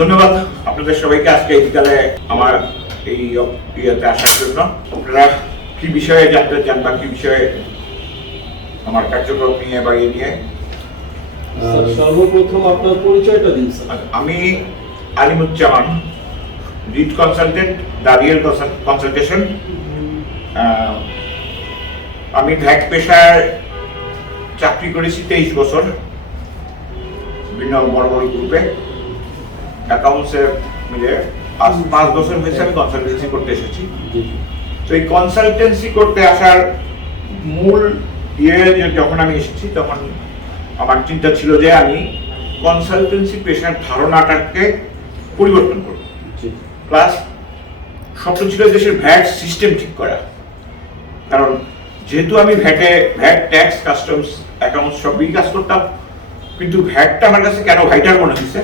ধন্যবাদ আপনাদের সবাইকে আজকে এই বিকালে আমার এই ইয়েতে আসার জন্য। আপনারা কি বিষয়ে জানতে চান বা কি বিষয়ে আমার কার্যক্রম নিয়ে বা এই নিয়ে? সর্বপ্রথম আপনার পরিচয়টা দিন স্যার। আমি আলিমুজ্জামান, লিড কনসালটেন্ট, দাঁড়িয়ে কনসালটেশন। আমি ভ্যাট পেশায় চাকরি করেছি 23 বছর বিভিন্ন বড় বড় গ্রুপে অ্যাকাউন্টসে মিলে। আজ 5 বছর হয়েছে আমি কনসালটেন্সি করতে এসেছি। তো এই কনসালটেন্সি করতে আসার মূল যখন আমি এসেছি তখন আমার চিন্তা ছিল যে আমি কনসালটেন্সি পেশার ধারণাটাকে পরিবর্তন করব, প্লাস স্বপ্ন ছিল দেশের ভ্যাট সিস্টেম ঠিক করা। কারণ যেহেতু আমি ভ্যাট ট্যাক্স, কাস্টমস, অ্যাকাউন্টস সবই কাজ করতাম, কিন্তু ভ্যাটটা আমার কাছে কেন ভাইটাল মনে হয়েছে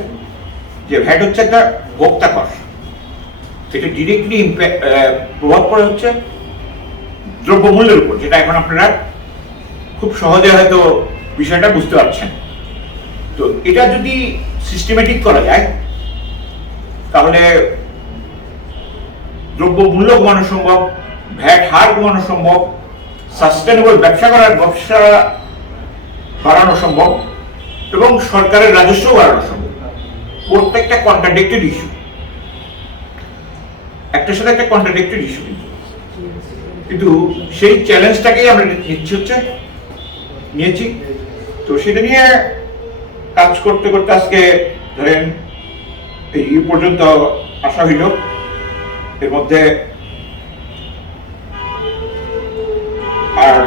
যে ভ্যাট হচ্ছে একটা ভোক্তা কর। এটা ডিরেক্টলি প্রভাব পড়ে হচ্ছে দ্রব্যমূল্যের উপর, যেটা এখন আপনারা খুব সহজে হয়তো বিষয়টা বুঝতে পারছেন। তো এটা যদি সিস্টেমেটিক করা যায় তাহলে দ্রব্যমূল্য কমানো সম্ভব, ভ্যাট হার কমানো সম্ভব, সাস্টেনেবল ব্যবসা বাড়ানো সম্ভব এবং সরকারের রাজস্ব বাড়ানো সম্ভব। প্রত্যেকটা কন্ট্রাডিক্টেড ইস্যু, একটার সাথে একটা কন্ট্রাডিক্টেড ইস্যু, কিন্তু সেই চ্যালেঞ্জটাকেই আমরা নিয়েছি। তো সেটা নিয়ে কাজ করতে করতে আজকে ধরেন এই পর্যন্ত আসা হইল। এর মধ্যে আর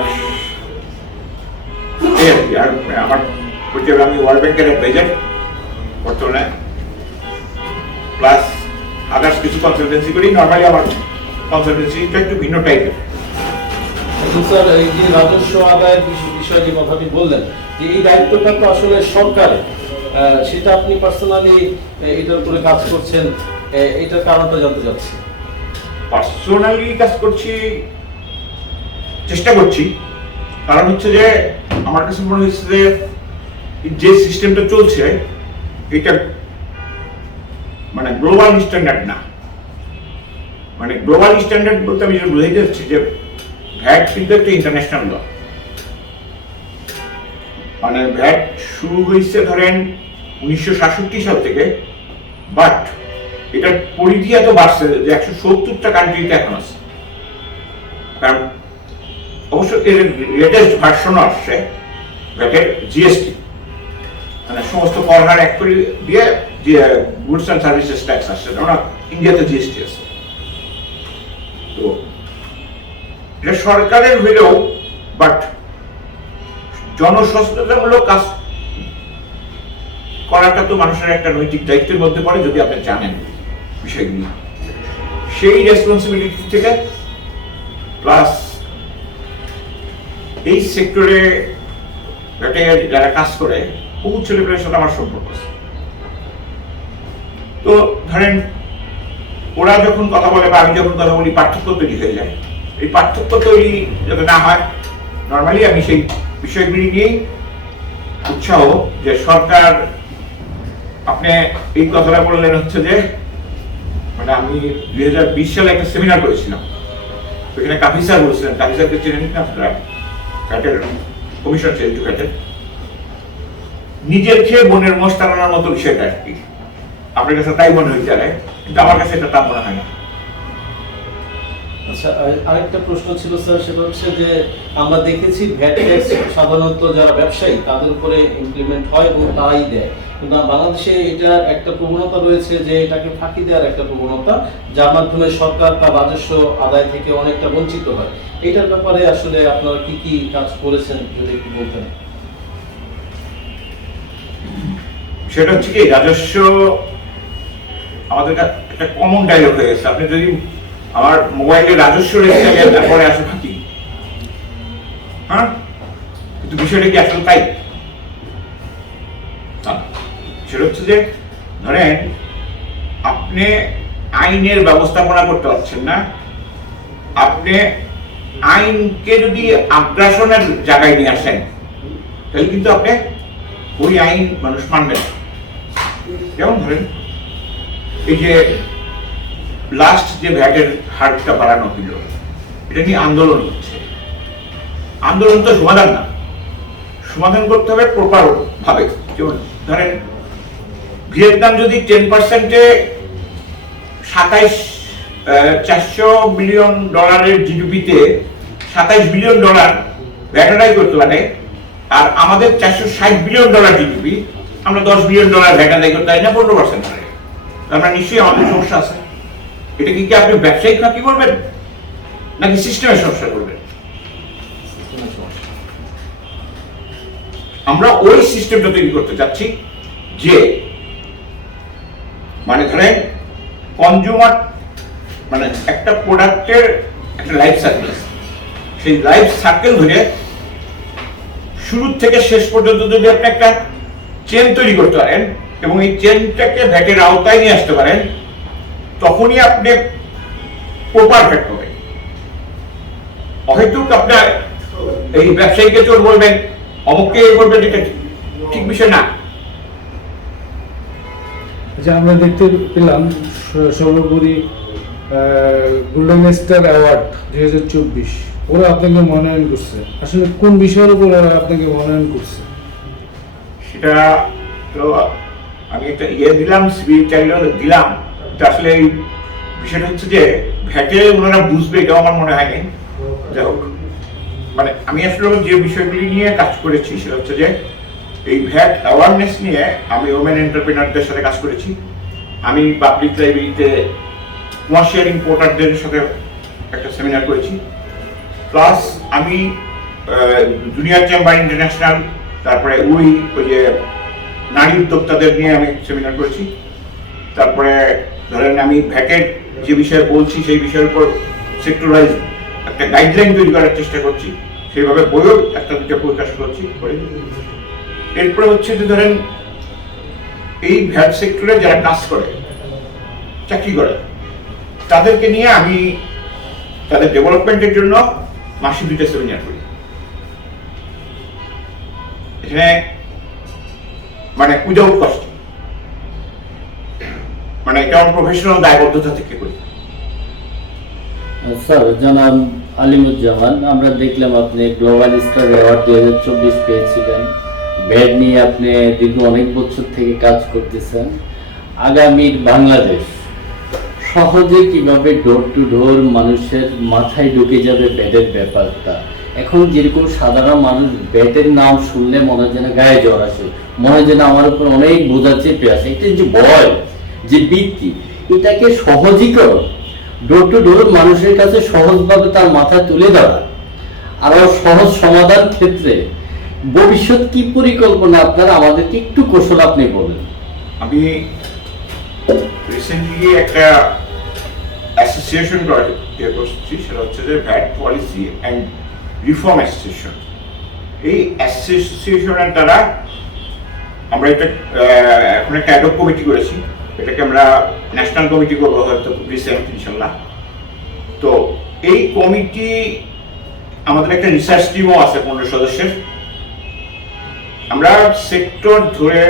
আমার পরিচয়, আমি ওয়ার্ল্ড ব্যাংকের অ্যাডভাইজার বর্তমানে, প্লাস আদার্স কিছু কনসালটেন্সি করি। নর্মালি আমার কনসালটেন্সিটা একটু ভিন্ন টাইপের। স্যার, এই যে রাজস্ব আদায়ের বিষয়ে যে কথাটি বললেন, যে এই দায়িত্বটা তো আসলে সরকারের, সেটা আপনি পার্সোনালি এটার উপরে কাজ করছেন, এটার কারণটা জানতে চাচ্ছি। পার্সোনালি কাজ করছি, চেষ্টা করছি, কারণ হচ্ছে যে আমার কাছে মনে হচ্ছে যে সিস্টেমটা চলছে এটা মানে গ্লোবাল স্ট্যান্ডার্ড না। মানে গ্লোবাল স্ট্যান্ডার্ড বলতে আমি যেটা বুঝাইতে চাচ্ছি যে ভ্যাট কিন্তু একটা ইন্টারন্যাশনাল ল। মানে ভ্যাট শুরু হয়েছে ধরেন 1967 সাল থেকে, বাট এটার পরিধি এত বাড়ছে যে 170টা কান্ট্রিতে এখন আছে। কারণ অবশ্য এর লেটেস্ট ভার্সনও আসছে ভ্যাটের, জিএসটি, মানে সমস্ত কর হার এক করে দিয়ে গুডস অ্যান্ড সার্ভিসেস ট্যাক্স আসছে। আমরা ইন্ডিয়াতে জিএসটি আছে। তো এটা সরকারের হইলেও বাট জনসচেতনতামূলক কাজ করাটা তো মানুষের একটা নৈতিক দায়িত্বের মধ্যে পড়ে, যদি আপনি জানেন বিষয়গুলি। সেই রেসপন্সিবিলিটি থেকে প্লাস এই সেক্টরে যারা কাজ করে বহু ছেলেপেলের সাথে আমার সম্পর্ক আছে। তো ধরেন ওরা যখন কথা বলে বা আমি যখন কথা বলি, পার্থক্য তৈরি হয়ে যায়। এই পার্থক্য তৈরি যাতে না হয়, নর্মালি আমি সেই বিষয়গুলি নিয়েই উৎসাহ যে সরকার, আপনি এই কথাটা বললেন হচ্ছে যে মানে আমি 2020 সালে একটা সেমিনার করেছিলাম, ওইখানে কাফি স্যার বলছিলেন, কাফি স্যারকে চেনেন না আপনারা, ফ্যাটের কমিশন ছিল একটু ফ্যাটের, নিজের খেয়ে বোনের মোষ টানানোর মতো বিষয়টা আর কি। আপনার কাছে তাই মনে হইতে পারে, কিন্তু আমার কাছে এটা তা মনে হয় না। আচ্ছা, আরেকটা প্রশ্ন ছিল স্যার, সেটা হচ্ছে যে আমরা দেখেছি ভ্যাট ট্যাক্স সাধারণত যারা ব্যবসায়ী তাদের উপরে ইমপ্লিমেন্ট হয় এবং তারাই দেয়, কিন্তু বাংলাদেশে এটা একটা প্রবণতা রয়েছে যে এটাকে ফাঁকি দেওয়ার একটা প্রবণতা, যার মাধ্যমে সরকার তার রাজস্ব আদায় থেকে অনেকটা বঞ্চিত হয়। এটার ব্যাপারে আসলে আপনারা কি কি কাজ করেছেন যদি একটু বলতেন? সেটা হচ্ছে কি, রাজস্ব আমাদের একটা কমন ডায়লগ হয়ে গেছে। আপনি যদি আমার মোবাইলে রাজস্ব রেখে থাকেন তারপরে আসে ফাঁকি, হ্যাঁ, কিন্তু বিষয়টা কি আসলে তাই? সেটা হচ্ছে যে ধরেন আপনি আইনের ব্যবস্থাপনা করতে পারছেন না, আপনি আইনকে যদি আগ্রাসনের জায়গায় নিয়ে আসেন তাহলে কিন্তু আপনি ওই আইন মানুষ মানবে না। যেমন ধরেন এই যে লাস্ট যে ভ্যাটের হারটা বাড়ানো হইল, এটা নিয়ে আন্দোলন হচ্ছে। আন্দোলন তো সমাধান না, সমাধান করতে হবে প্রপার ভাবে। যেমন ধরেন ভিয়েতনাম যদি 10%-এ 400 বিলিয়ন ডলারের জিডিপিতে 27 বিলিয়ন ডলার ভ্যাট আদায় করতে পারে, আর আমাদের 460 বিলিয়ন ডলার জিডিপি, আমরা 10 বিলিয়ন ডলার ভ্যাট আদায় করতে পারি না 15% হারে। আমরা নিশ্চয়ই আমাদের সমস্যা আছে। এটা কি আপনি ব্যবসায়িক ফাঁকি করবেন নাকি সিস্টেমের সমস্যা করবেন? আমরা ওই সিস্টেমটা তৈরি করতে চাচ্ছি যে মানে ধরেন কনজিউমার মানে একটা প্রোডাক্টের একটা লাইফ সার্কেল আছে, সেই লাইফ সার্কেল ধরে শুরু থেকে শেষ পর্যন্ত যদি আপনি একটা চেন তৈরি করতে পারেন এবং এই চেনটাকে ভ্যাটের আওতায় নিয়ে আসতে পারেন, তখনই আপনি প্রপার ভ্যাট পাবেন। হয়তো আপনার এই ব্যবসায়ীকে চোর বলবেন, অমুককে বলবেন, এটা ঠিক বিষয় না। আচ্ছা, আমরা দেখতে পেলাম সর্বোপরি গোল্ডেন স্টার অ্যাওয়ার্ড 2024 ওরা আপনাকে মনোনয়ন করছে। আসলে কোন বিষয়ের উপর ওরা আপনাকে মনোনয়ন করছে? সেটা তো আমি একটা দিলাম, সিবি চাইলেও দিলাম। তো আসলে এই বিষয়টা হচ্ছে যে ভ্যাটে ওনারা বুঝবে, এটাও আমার মনে হয়নি। যাই হোক, মানে আমি আসলে যে বিষয়গুলি নিয়ে কাজ করেছি সেটা হচ্ছে যে এই ভ্যাট অ্যাওয়ারনেস নিয়ে আমি ওমেন এন্টারপ্রেনারদের সাথে কাজ করেছি। আমি পাবলিক লাইব্রেরিতে কমার্শিয়াল ইম্পোর্টারদের সাথে একটা সেমিনার করেছি। প্লাস আমি জুনিয়র চেম্বার ইন্টারন্যাশনাল, তারপরে ওই যে নারী উদ্যোক্তাদের নিয়ে আমি সেমিনার করেছি। তারপরে ধরেন আমি ভ্যাটের যে বিষয়ে বলছি সেই বিষয়ের উপর সেক্টর ওয়াইজ একটা গাইডলাইন তৈরি করার চেষ্টা করছি, সেইভাবে বইও একটা দুটো প্রকাশ করছি। এরপরে হচ্ছে যে ধরেন এই ভ্যাট সেক্টরে যারা কাজ করে, চাকরি করে, তাদেরকে নিয়ে আমি তাদের ডেভেলপমেন্টের জন্য মাসে 2টা সেমিনার করি। এখানে মানে উইদাউট কস্ট, মানে এটা আমার প্রফেশনাল দায়বদ্ধতা থেকে করি। স্যার, জনাব আলিমুজ্জামান, আমরা দেখলাম আপনি গ্লোবাল স্টার অ্যাওয়ার্ড 2024 পেয়েছিলেন। ভ্যাট নিয়ে আপনি দীর্ঘ অনেক বছর থেকে কাজ করতেছেন। আগামী বাংলাদেশ সহজে কিভাবে ডোর টু ডোর মানুষের মাথায় ঢুকে যাবে ভ্যাটের ব্যাপারটা? এখন যেরকম সাধারণ মানুষ ভ্যাটের নাম শুনলে মনে হয় যেন গায়ে জ্বর আসে, মনে হয় যেন আমার উপর অনেক বোঝা চেপে আসে। একটা যে ভয়, যে বৃত্তি, এটাকে সহজীকরণ, ডোর টু ডোর মানুষের কাছে সহজভাবে তার মাথায় তুলে দেওয়া, আরো সহজ সমাধান ক্ষেত্রে ভবিষ্যৎ কি পরিকল্পনা আপনার, আমাদেরকে একটু কৌশল আপনি বলেন। আমি রিসেন্টলি একটা অ্যাসোসিয়েশন করছি, সেটা হচ্ছে যে VAT policy and reform association. এই অ্যাসোসিয়েশনের দ্বারা আমরা এটা এখন একটা অ্যাডহক কমিটি করেছি, এটাকে আমরা ন্যাশনাল কমিটি করবো হয়তো রিসেন্ট ইনশাল্লাহ। তো এই কমিটি আমাদের একটা রিসার্চ টিমও আছে 15 সদস্যের। আমরা সেক্টর ধরে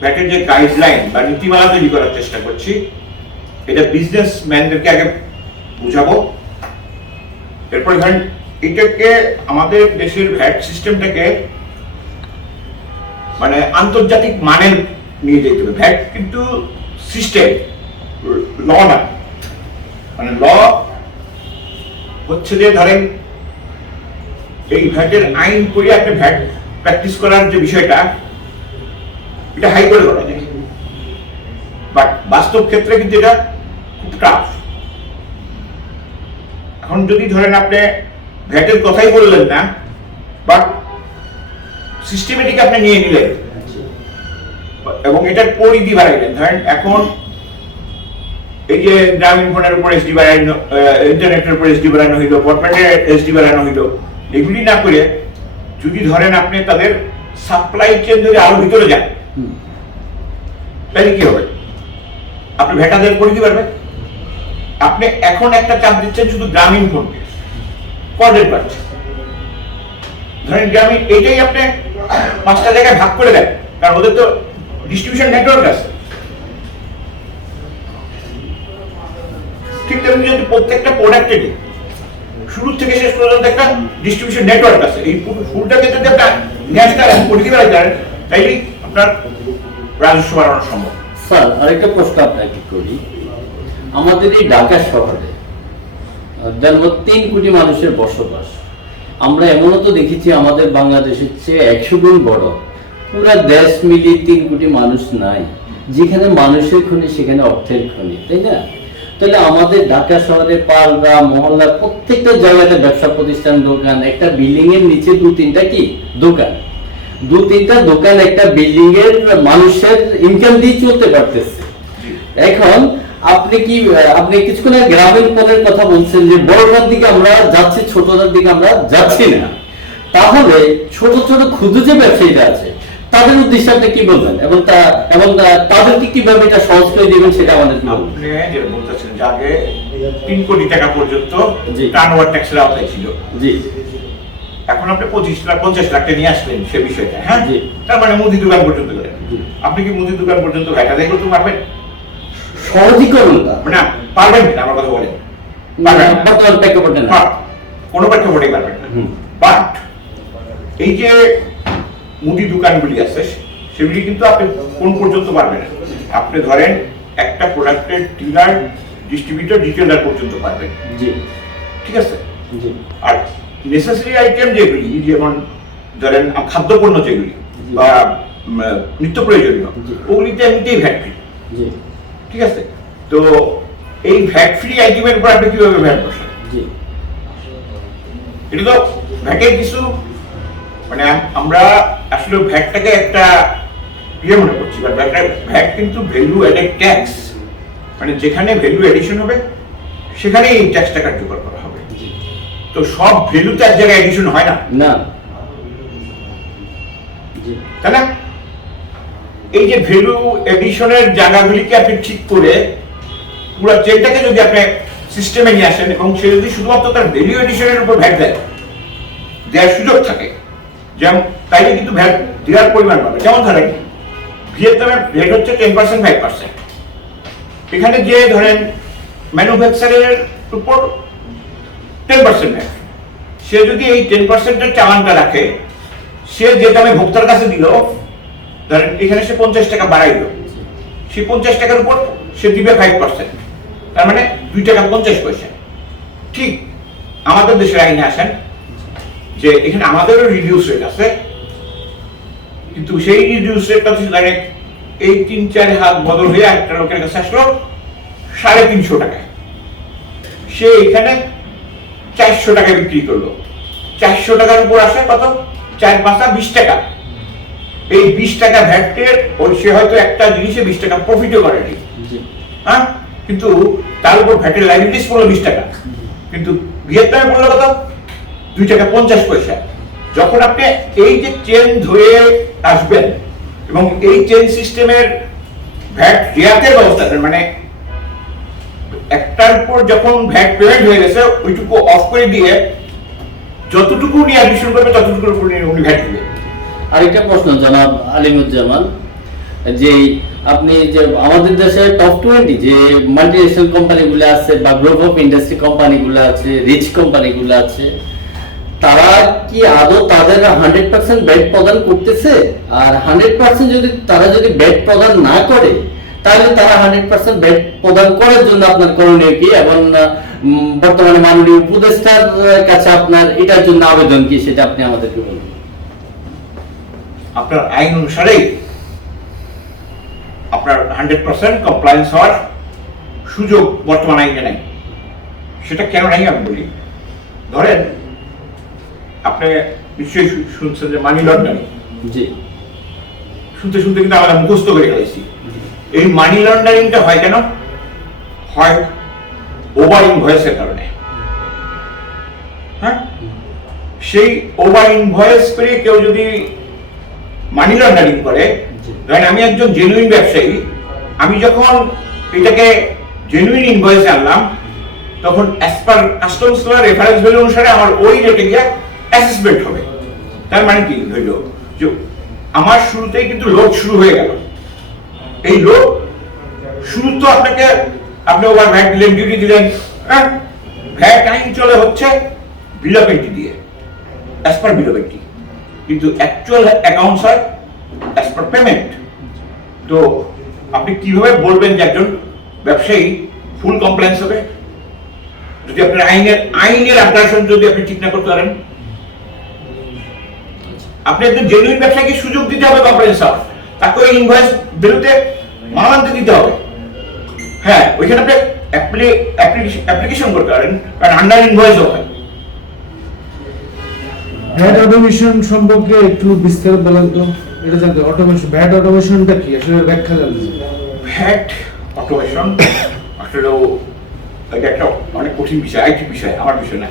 ভ্যাটের যে গাইডলাইন বা নীতিমালা তৈরি করার চেষ্টা করছি, এটা বিজনেসম্যানদেরকে আগে বুঝাবো। এরপরে ধরেন এটাকে আমাদের দেশের ভ্যাট সিস্টেমটাকে মানে আন্তর্জাতিক মানের নিয়ে যেতে হবে। ভ্যাট কিন্তু সিস্টেম, ল না। মানে ল হচ্ছে যে ধরেন এই ভ্যাটের আইন করে আপনি ভ্যাট প্র্যাকটিস করার যে বিষয়টা, এটা হাই করে করা যায়, বাট বাস্তব ক্ষেত্রে কিন্তু এটা খুব টাফ। এখন যদি ধরেন আপনি ভ্যাটের কথাই বললেন না, বাট সিস্টেমেটিক আপনি নিয়ে নিলেন এবং এটার পরিধি বাড়াইলেন। ধরেন এখন এই যে গ্রামীণ ফোনের উপর এসডি বাড়ানো, ইন্টারনেটের উপর এসডি বাড়ানো হইলো, ব্রডব্যান্ডের এসডি বাড়ানো হইলো, এগুলি না করে যদি ধরেন আপনি তাদের সাপ্লাই চেন ধরে আরো ভিতরে যান, তাহলে কি হবে? আপনি ভ্যাটাদের পরিধি বাড়বে। আপনি এখন একটা চাপ দিচ্ছেন শুধু গ্রামীণ ফোনকে, কর্ডের পাচ্ছে। ধরেন গ্রামীণ এইটাই আপনি 5টা জায়গায় ভাগ করে দেন, কারণ ওদের তো ডিস্ট্রিবিউশন নেটওয়ার্ক আছে। ঠিক তেমনি যদি প্রত্যেকটা প্রোডাক্টেরই শুরু থেকে শেষ পর্যন্ত একটা ডিস্ট্রিবিউশন নেটওয়ার্ক আছে, এই ফুলটাকে যদি একটা ন্যাশনাল পরিষেবায় দেন, তাইলেই আপনার রাজস্ব বাড়ানো সম্ভব। স্যার আরেকটা প্রশ্ন আপনাকে করি, আমাদের এই ঢাকা শহরে জন্ম 3 কোটি মানুষের বসবাস, আমরা এমনও তো দেখেছি আমাদের বাংলাদেশের চেয়ে 100 গুণ বড়, পুরা দেশ মিলিয়ে 3 কোটি মানুষ নাই, যেখানে মানুষের খনি সেখানে অর্থের খনি, তাই না? তাহলে আমাদের ঢাকা শহরে পাড়া মহল্লা প্রত্যেকটা জায়গাতে ব্যবসা প্রতিষ্ঠান, দোকান, একটা বিল্ডিং এর নিচে 2-3টা কি দোকান, 2-3টা দোকান একটা বিল্ডিং এর মানুষের ইনকাম দিয়ে চলতে পারতেছে। এখন আপনি কিছুক্ষণ আগে গ্রামীণ পদের কথা বলছেন যে বড়টার দিকে আমরা যাচ্ছি, ছোটটার দিকে আমরা যাচ্ছি না, তাহলে ছোট ছোট ক্ষুদ্র যে ব্যবসায়ীরা আছে তাদের উদ্দেশ্যে আপনি কি বলবেন, এবং তাদেরকে কিভাবে এটা সহজ করে দিবেন সেটা আমাদের আপনি যেটা বলতেছেন যে আগে 3 কোটি টাকা পর্যন্ত জি। টার্নওভার ট্যাক্সের আওতায় ছিল, জি এখন আপনি 50 লাখ নিয়ে আসলেন সে বিষয়টা, হ্যাঁ, জি। তার মানে মুদি দোকান পর্যন্ত গেলেন। জি। আপনি কি মুদি দোকান পর্যন্ত ভ্যাট আদায় করতে পারবেন? সহজীকরণটা না, পারবেন না, আমার কথা বলেন, পারবেন না। বর্তমান প্রেক্ষাপটে না। কোনো প্রেক্ষাপটেই পারবেন না। হুম। বাট এই যে মুদি দোকানগুলি আছে সেগুলি কিন্তু আপনি কোন পর্যন্ত পারবেন না। আপনি ধরেন একটা প্রোডাক্টের ডিলার, ডিস্ট্রিবিউটর, রিটেলার পর্যন্ত পারবেন, জি ঠিক আছে? জি আর নেসেসারি আইটেম যেগুলি, যেমন ধরেন খাদ্যপণ্য যেগুলি বা নিত্য প্রয়োজনীয়, জি। ওগুলিতে এমনিতেই ভ্যাট ফ্রি, জি ঠিক আছে? তো এই ভ্যাট ফ্রি আইটেমের উপর আপনি কিভাবে ভ্যাট বসান? জি এটা তো ভ্যাটের কিছু, মানে আমরা আসলে ভ্যাটটাকে একটা ইয়ে মনে করছি, বা ভ্যাট কিন্তু ভ্যালু অ্যাডেড ট্যাক্স, মানে যেখানে ভ্যালু এডিশন হবে সেখানে এই ট্যাক্সটা কার্যকর করা হবে। জি। তো সব ভ্যালুতে এক জায়গায় এডিশন হয় না, না। জি তাই না? এই যে ভ্যালু এডিশনের জায়গাগুলিকে আপনি ঠিক করে পুরো চেনটাকে যদি আপনি সিস্টেমে নিয়ে আসেন, এবং সে যদি শুধুমাত্র তার ভ্যালু এডিশনের উপর ভ্যাট দেওয়ার সুযোগ থাকে, যেমন তাইলে কিন্তু ভ্যাট দেওয়ার পরিমাণ পাবে। যেমন ধরেন ভিয়েতনামের রেট হচ্ছে 10%, 5%। এখানে যে ধরেন ম্যানুফ্যাকচারের উপর 10% ভ্যাট, সে যদি এই 10%-এর চালানটা রাখে, সে যে দামে ভোক্তার কাছে দিল, ধরেন এখানে সে 50 টাকা বাড়াইল, সেই 50 টাকার উপর সে দিবে 5%, তার মানে 2 টাকা 50 পয়সা। ঠিক আমাদের দেশের আইনে আসেন যে এখানে আমাদেরও রিডিউস রেট আছে, কিন্তু সেই রিডিউস রেটটা ডাইরেক্ট এই 3-4 হাত বদল হয়ে একটা লোকের কাছে আসলো 350 টাকায়, সে এখানে 400 টাকায় বিক্রি করলো। 400 টাকার উপর আসে কত? 4-5 20 টাকা। এই 20 টাকা ভ্যাটের ওই সে হয়তো একটা জিনিসে 20 টাকা প্রফিটও করে, জি হ্যাঁ, কিন্তু তার উপর ভ্যাটের লাইবিলিটিস পড়লো 20 টাকা, কিন্তু ভিয়েতনামে পড়লো কত? 2 টাকা 50 পয়সা। যখন আপনি এই যে চেন ধরে আসবেন এবং এই চেন সিস্টেমের ভ্যাট রিয়াতের ব্যবস্থা করেন, মানে একটার উপর যখন ভ্যাট পেমেন্ট হয়ে গেছে ওইটুকু অফ করে দিয়ে যতটুকু নিয়ে অ্যাডিশন করবে ততটুকুর উপর উনি ভ্যাট দিবে। আরেকটা প্রশ্ন জনাব আলিমুজ্জামান, যে আপনি যে আমাদের দেশের টপ 20 যে মাল্টিনেশনাল কোম্পানিগুলো আছে বা গ্রুপ অফ ইন্ডাস্ট্রি কোম্পানিগুলো আছে, রিচ কোম্পানিগুলো আছে, তারা কি আদৌ তাদের 100% ব্যাট প্রদান করতেছে? আর 100% তারা যদি ব্যাট প্রদান না করে, তাহলে তারা 100% ব্যাট প্রদান করার জন্য আপনার করণীয় কি, এবং বর্তমানে মাননীয় উপদেষ্টার কাছে আপনার এটার জন্য আবেদন কি, সেটা আপনি আমাদেরকে বলুন। আপনার আইন অনুসারেই আপনার 100% কমপ্লায়েন্স হওয়ার সুযোগ বর্তমান আইনে নাই। সেটা কেন নাই আমি বলি। ধরেন আপনি নিশ্চয়ই শুনছেন যে মানি লন্ডারিং, জি শুনতে শুনতে কিন্তু আমরা মুখস্থ করে ফেলেছি। এই মানি লন্ডারিংটা হয় কেন? হয় ওভার ইনভয়েসের কারণে। হ্যাঁ, সেই ওভার ইনভয়েস করে কেউ যদি মানি লন্ডারিং করে, ধরেন আমি একজন জেনুইন ব্যবসায়ী, আমি যখন এটাকে জেনুইন ইনভয়েসে আনলাম, তখন অ্যাজ পার কাস্টমস ল রেফারেন্স ভ্যালু অনুসারে আমার ওই রেটে গিয়ে অ্যাসেসমেন্ট হবে। তার মানে কি হইল যে আমার শুরুতেই কিন্তু লোড শুরু হয়ে গেল। এই লোড শুরু তো আপনাকে আপনি ওভার ভ্যাট দিলেন, ডিউটি দিলেন, হ্যাঁ, ভ্যাট আইন চলে হচ্ছে বিল অফ এন্ট্রি দিয়ে, as per bill of entry, কিন্তু অ্যাকচুয়াল অ্যাকাউন্টস হয় অ্যাজ পার পেমেন্ট। তো আপনি কিভাবে বলবেন যে একজন ব্যবসায়ী ফুল কমপ্লায়েন্স হবে যদি আপনার আইনের আগ্রাসন যদি আপনি ঠিক না করতে পারেন? আপনি একজন জেনুইন ব্যবসায়ীকে সুযোগ দিতে হবে কমপ্লায়েন্স হওয়ার, তাকে ওই ইনভয়েস বেরোতে মানানতে দিতে হবে। হ্যাঁ, ওইখানে আপনি অ্যাপ্লিকেশন করতে পারেন, কারণ আন্ডার ইনভয়েস হয়। ভ্যাট অটোমেশন সম্পর্কে একটু বিস্তারিত বলেন তো। এটা জানতে অটোমেশন, ভ্যাট অটোমেশনটা কি আসলে ব্যাখ্যা জানতে চাই। ভ্যাট অটোমেশন আসলে এটা একটা অনেক কঠিন বিষয়, আইটি বিষয়, আমার বিষয় না।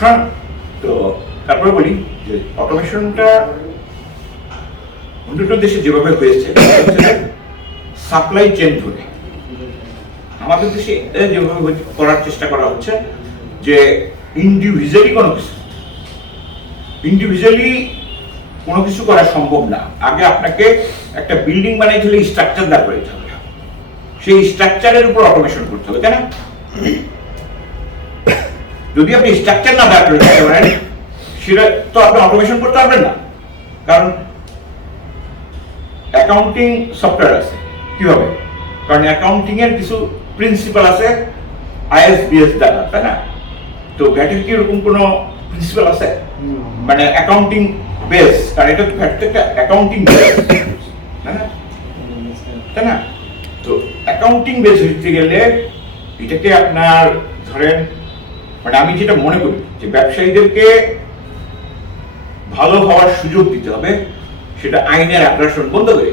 হ্যাঁ, তো তারপরে বলি যে অটোমেশনটা অন্যান্য দেশে যেভাবে হয়েছে সাপ্লাই চেন ধরে, আমাদের দেশে যেভাবে করার চেষ্টা করা হচ্ছে যে ইন্ডিভিজুয়ালি কোনো কিছু করা সম্ভব না। আগে আপনাকে একটা বিল্ডিং বানাইতে হলে স্ট্রাকচার দাঁড় করাইতে হবে, সেই স্ট্রাকচারের উপর অটোমেশন করতে হবে, তাই না? যদি আপনি স্ট্রাকচার না দাঁড় করে থাকতে পারেন, সেটা তো আপনি অটোমেশন করতে পারবেন না। কারণ অ্যাকাউন্টিং সফটওয়্যার আছে, কিভাবে? কারণ অ্যাকাউন্টিং এর কিছু প্রিন্সিপাল আছে ISBS দ্বারা, তাই না? তো ভ্যাটের কি এরকম কোনো প্রিন্সিপাল আছে? মানে অ্যাকাউন্টিং বেস, কারণ এটা একটা অ্যাকাউন্টিং বেস, তাই না? তো অ্যাকাউন্টিং বেস হইতে গেলে এটাকে আপনার ধরেন, মানে আমি যেটা মনে করি যে ব্যবসায়ীদেরকে ভালো হওয়ার সুযোগ দিতে হবে, সেটা আইনের আগ্রাসন বন্ধ করে।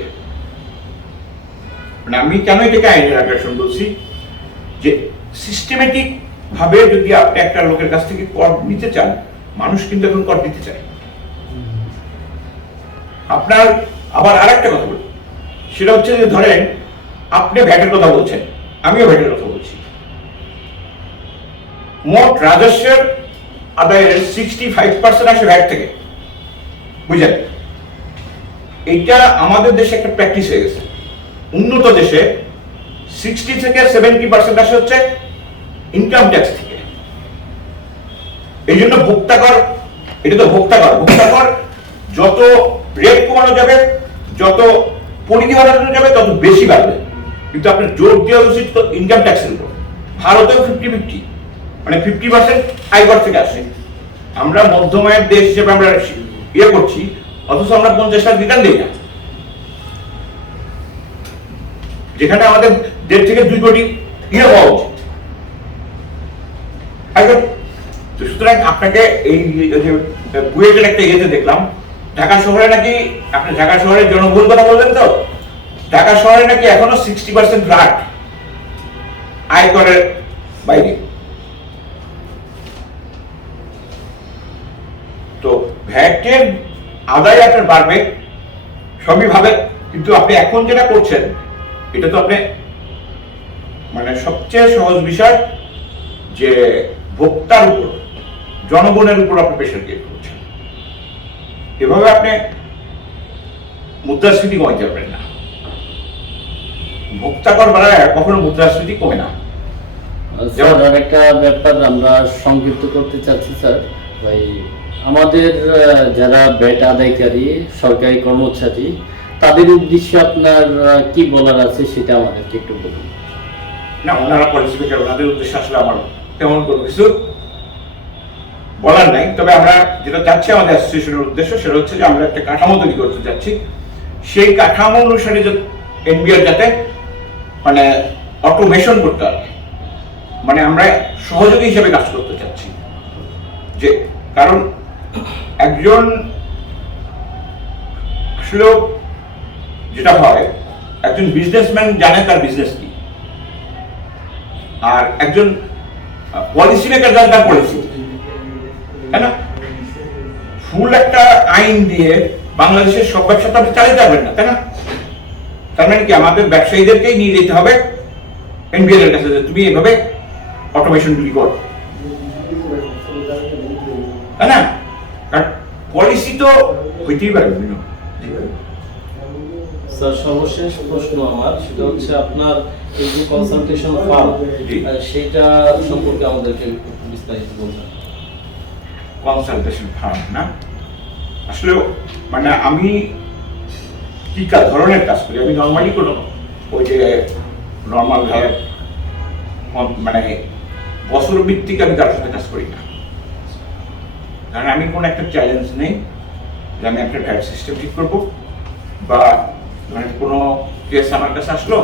মানে আমি কেন এটাকে আইনের আগ্রাসন বলছি, যে সিস্টেমেটিক ভাবে যদি আপনি একটা লোকের কাছ থেকে কর নিতে চান, মানুষ কিন্তু এখন কর দিতে চায়। আপনার আবার আরেকটা কথা বলি, সেটা হচ্ছে যে ধরেন আপনি ভ্যাটের কথা বলছেন, আমিও ভ্যাটের কথা বলছি। মোট রাজস্বের আদায়ের 65% আসে ভ্যাট থেকে, বুঝলেন? এইটা আমাদের দেশে একটা প্র্যাকটিস হয়ে গেছে। উন্নত দেশে 60 থেকে 70% আসে হচ্ছে ইনকাম ট্যাক্স থেকে। এই জন্য ভোক্তা কর, এটা তো ভোক্তা কর যত রেট কমানো যাবে, যত পরিধি বাড়ানো যাবে, তত বেশি বাড়বে। কিন্তু আপনার জোর দেওয়া উচিত ইনকাম ট্যাক্সের উপর। ভারতেও 50-50, মানে 50% আয়কর থেকে আসে। আমরা মধ্যম আয়ের দেশ হিসেবে আমরা ইয়ে করছি, অথচ আমরা 50% রিটার্ন দিই না, যেখানে আমাদের 1.5 থেকে 2 কোটি ইয়ে হওয়া উচিত। সুতরাং আপনাকে এই বুয়েটের একটা ইয়েতে দেখলাম, ঢাকা শহরে নাকি, আপনি ঢাকা শহরের জনবহুল কথা বললেন তো, ঢাকা শহরে নাকি এখনো 60% ফ্ল্যাট আয়করের বাইরে। তো ভ্যাটের আদায় আপনার বাড়বে, সবই ভাবে, কিন্তু আপনি এখন যেটা করছেন এটা তো আপনি, মানে সবচেয়ে সহজ বিষয় যে ভোক্তার উপর, জনগণের উপর আপনি প্রেশার ক্রিয়েট করছেন। এভাবে আপনি মুদ্রাস্ফীতি কমাইতে পারবেন না। ভোক্তা কর বাড়ায় কখনো মুদ্রাস্ফীতি কমে না। স্যার, আর একটা ব্যাপার আমরা সংক্ষিপ্ত করতে চাচ্ছি স্যার, ভাই আমাদের যারা ভ্যাট আদায়কারী সরকারি কর্মচারী, তাদের উদ্দেশ্যে আপনার কি বলার আছে সেটা আমাদেরকে একটু বলুন। না, ওনারা পলিসি মেকার, ওনাদের উদ্দেশ্যে আসলে আমার তেমন কোনো কিছু বলার নাই। তবে আমরা যেটা চাচ্ছি, আমাদের অ্যাসোসিয়েশনের উদ্দেশ্য সেটা হচ্ছে যে আমরা একটা কাঠামো তৈরি করতে চাচ্ছি, সেই কাঠামো অনুসারে এনবিআর যাতে মানে অটোমেশন করতে হবে, মানে আমরা সহযোগী হিসেবে কাজ করতে চাচ্ছি। যে কারণ একজন আসলে যেটা হয়, একজন বিজনেসম্যান জানে তার বিজনেস কি, আর একজন পলিসি মেকার জানে তার পলিসি, তাই না? ফুল একটা আইন দিয়ে বাংলাদেশের সব ব্যবসা তো আপনি চালিয়ে যাবেন না, তাই না? তার মানে কি আমাদের ব্যবসায়ীদেরকেই নিয়ে যেতে হবে এনবিআর এর কাছে, যে তুমি এইভাবে অটোমেশন গুলি করো, তাই না? কারণ পলিসি তো হইতেই পারে বিভিন্ন। স্যার সর্বশেষ প্রশ্ন আমার, সেটা হচ্ছে আপনার এই যে কনসালটেশন ফার্ম, জি। সেটা সম্পর্কে আমাদেরকে একটু বিস্তারিত বলবেন। কনসালটেশন ফার্ম না, আসলে মানে আমি কি ধরনের কাজ করি, আমি নর্মালি কোনো ওই যে নর্মাল মানে বছর ভিত্তিক আমি কারোর সাথে কাজ করি না। কারণ আমি কোনো একটা চ্যালেঞ্জ নেই যে আমি একটা ভ্যাট সিস্টেম ঠিক করবো, বা মানে কোনো কেস আমার কাছে আসলো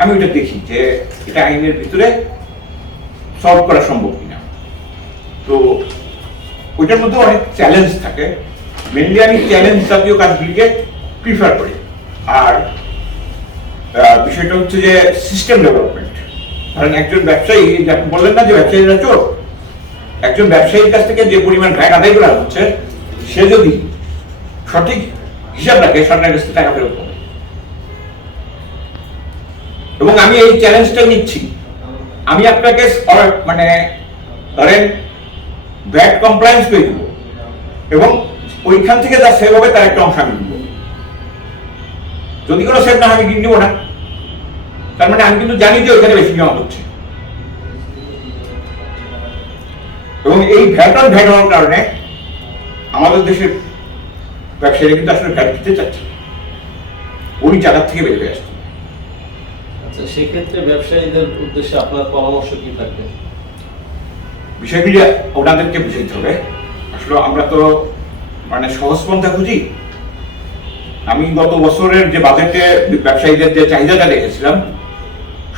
আমি ওইটা দেখি যে এটা আইনের ভিতরে সলভ করা সম্ভব কিনা। তো ওইটার মধ্যে অনেক চ্যালেঞ্জ থাকে, মেনলি আমি চ্যালেঞ্জ জাতীয় কাজগুলিকে প্রিফার করি। আর বিষয়টা হচ্ছে যে সিস্টেম ডেভেলপমেন্ট। কারণ একজন ব্যবসায়ী, যে আপনি বললেন না যে ব্যবসায়ীরা চোর, একজন ব্যবসায়ীর কাছ থেকে যে পরিমাণ ভ্যাট আদায় করা হচ্ছে, সে যদি সঠিক হিসাব রাখে সরকারের কাছ থেকে টাকা ফেরত পাবে। এবং আমি এই চ্যালেঞ্জটা নিচ্ছি। আমি আপনাকে মানে ধরেন ভ্যাট কমপ্লায়েন্স পেয়ে দেবো, এবং ওইখান থেকে যা সেভ হবে তার একটা অংশ আমি দিব। যদি কোনো সেভ না আমি কিনে নেবো না, তার মানে আমি কিন্তু জানি যে ওইখানে বেশি নেওয়া হচ্ছে। এবং এই ভ্যাট অন ভ্যাট হওয়ার কারণে আমাদের দেশের ব্যবসায়ীরা কিন্তু আসলে ভ্যাট দিতে চাচ্ছে, ওই জায়গার থেকে বেরিয়ে আসছে। আচ্ছা, সেক্ষেত্রে ব্যবসায়ীদের উদ্দেশ্যে আপনার পরামর্শ কি থাকবে? বিষয়গুলি ওনাদেরকে বুঝাইতে হবে। আসলে আমরা তো মানে সহজ পন্থা খুঁজি। আমি গত বছরের যে বাজেটে ব্যবসায়ীদের যে চাহিদাটা রেখেছিলাম,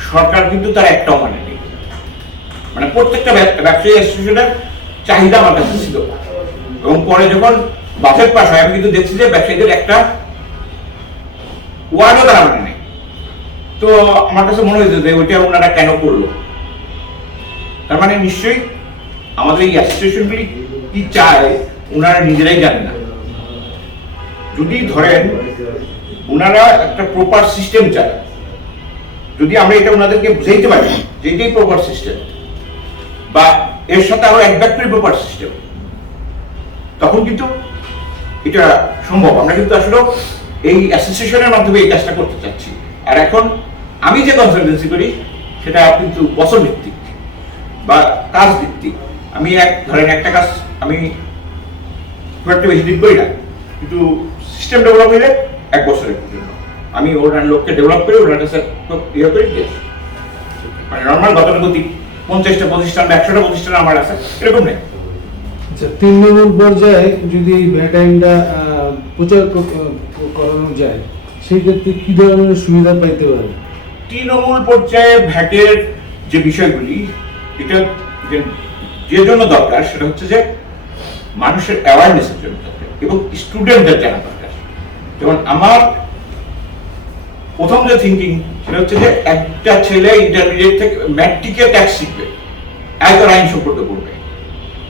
সরকার কিন্তু তার একটাও মানেনি। মানে প্রত্যেকটা ব্যবসায়ী অ্যাসোসিয়েশনের চাহিদা আমার কাছে ছিল, এবং পরে যখন বাজেট পাস হয় আমি কিন্তু দেখছি যে ব্যবসায়ীদের একটা ওয়ার্ডও তারা মানে নেই। তো আমার কাছে মনে হয়েছে যে ওইটা ওনারা কেন করলো। তার মানে নিশ্চয়ই আমাদের এই অ্যাসোসিয়েশনগুলি কি চায় ওনারা নিজেরাই জানে না। যদি ধরেন ওনারা একটা প্রপার সিস্টেম চায়, যদি আমরা এটা ওনাদেরকে বুঝাইতে পারি যে এটাই প্রপার সিস্টেম, বা এর সাথে আরো এক ব্যাপারে প্রপার সিস্টেম, তখন কিন্তু এটা সম্ভব। আমরা কিন্তু আসলে এই অ্যাসোসিয়েশনের মাধ্যমে এই কাজটা করতে চাচ্ছি। আর এখন আমি যে কনসালটেন্সি করি সেটা কিন্তু বছর ভিত্তিক বা কাজ ভিত্তিক। আমি ধরেন একটা কাজ আমি খুব একটা বেশি দিন করি না, কিন্তু সিস্টেম ডেভেলপ হইলে 1 বছরের জন্য আমি ওনার লোককে ডেভেলপ করে ওনার কাছে ইয়ে করে দিয়ে আসি। মানে নর্মাল গতানুগতিক 50টা প্রতিষ্ঠান বা 100টা প্রতিষ্ঠান আমার আছে, এরকম নেই। আচ্ছা, তৃণমূল পর্যায়ে যদি ভ্যাট আইনটা প্রচার করানো যায়, সেই ক্ষেত্রে কি ধরনের সুবিধা পাইতে পারে? তৃণমূল পর্যায়ে ভ্যাটের যে বিষয়গুলি, এটা যে জন্য দরকার সেটা হচ্ছে যে মানুষের অ্যাওয়ারনেসের জন্য দরকার, এবং স্টুডেন্টদের জানা দরকার। যেমন আমার প্রথম যে থিঙ্কিং সেটা হচ্ছে যে একটা ছেলে ইন্টারমিডিয়েট থেকে ম্যাট্রিকে ট্যাক্স শিখবে, আয়কর আইন সম্পর্কে পড়বে,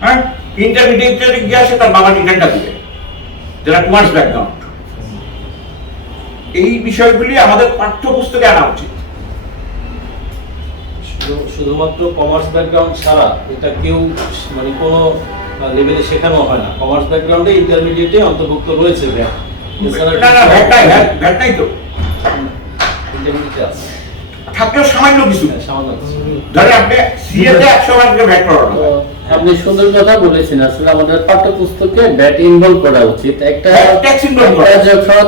হ্যাঁ, ইন্টারমিডিয়েটে গিয়ে আসে তার বাবার রিটার্নটা দিবে, যারা কমার্স ব্যাকগ্রাউন্ড। এই বিষয়গুলি আমাদের পাঠ্যপুস্তকে আনা উচিত। শুধুমাত্র কমার্স ব্যাকগ্রাউন্ড ছাড়া এটা কেউ মানে কোনো লেভেলে শেখানো হয় না। কমার্স ব্যাকগ্রাউন্ডে ইন্টারমিডিয়েটে অন্তর্ভুক্ত রয়েছে ভ্যাট। না না, ভ্যাট নাই তো, ইন্টারমিডিয়েটে আছে, থাকলেও সামান্য কিছু। সামান্য কিছু। ধরেন আপনি সিএতে 100 ভ্যাট পড়ানো, আপনি সুন্দর কথা বলেছেন। আসলে আমাদের পাঠ্যপুস্তকে ভ্যাট ইনভলভ করা উচিত। একটা ট্যাক্স ইনভলভ করা। যখন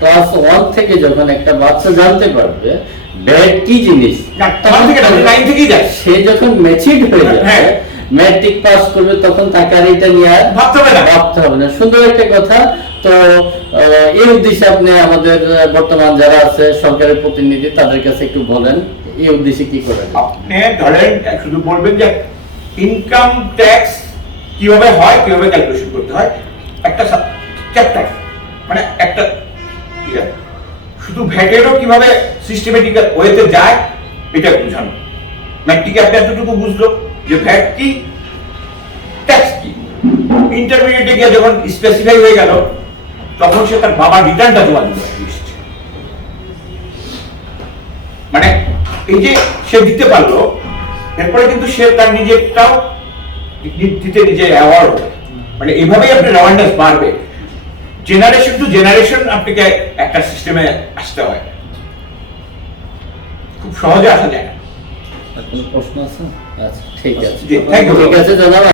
ক্লাস 1 থেকে যখন একটা বাচ্চা জানতে পারবে ভ্যাট কি জিনিস, না, তখন থেকে না, 9 থেকেই যায়। সে যখন ম্যাচিউরড হয়ে যাবে, হ্যাঁ। ম্যাট্রিক পাস করবে, তখন তাকে আর এটা নিয়ে আর ভাবতে হবে না। ভাবতে হবে না। সুন্দর একটা কথা। তো এই উদ্দেশ্যে আপনি আমাদের বর্তমান যারা আছে সরকারের প্রতিনিধি, তাদের কাছে একটু বলেন এই উদ্দেশ্যে কি করেন। আপনি ধরেন শুধু বলবেন যে ইনকাম ট্যাক্স কিভাবে হয়, কিভাবে ক্যালকুলেশন করতে হয়, একটা চ্যাপ্টার, মানে একটা ইয়ে, শুধু ভ্যাটেরও কিভাবে সিস্টেমেটিক ওয়েতে যায় এটা বোঝানো। ম্যাট্রিকে আপনি এতটুকু বুঝলো যে ভ্যাট কি, ট্যাক্স কি। ইন্টারমিডিয়েটে গিয়ে যখন স্পেসিফাই হয়ে গেল, তখন সে তার বাবার রিটার্নটা জমা দিল। মানে এই যে সে দিতে পারলো, এরপরে কিন্তু সে তার নিজেরটাও দিতে নিজে অ্যাওয়ার্ড হবে। মানে এইভাবেই আপনার অ্যাওয়ারনেস বাড়বে জেনারেশন টু জেনারেশন আপনাকে একটা সিস্টেমে আসতে হয়, খুব সহজে আসা যায় না। কোনো প্রশ্ন আছে? আচ্ছা ঠিক আছে, জি, thank you. ঠিক আছে জনাব।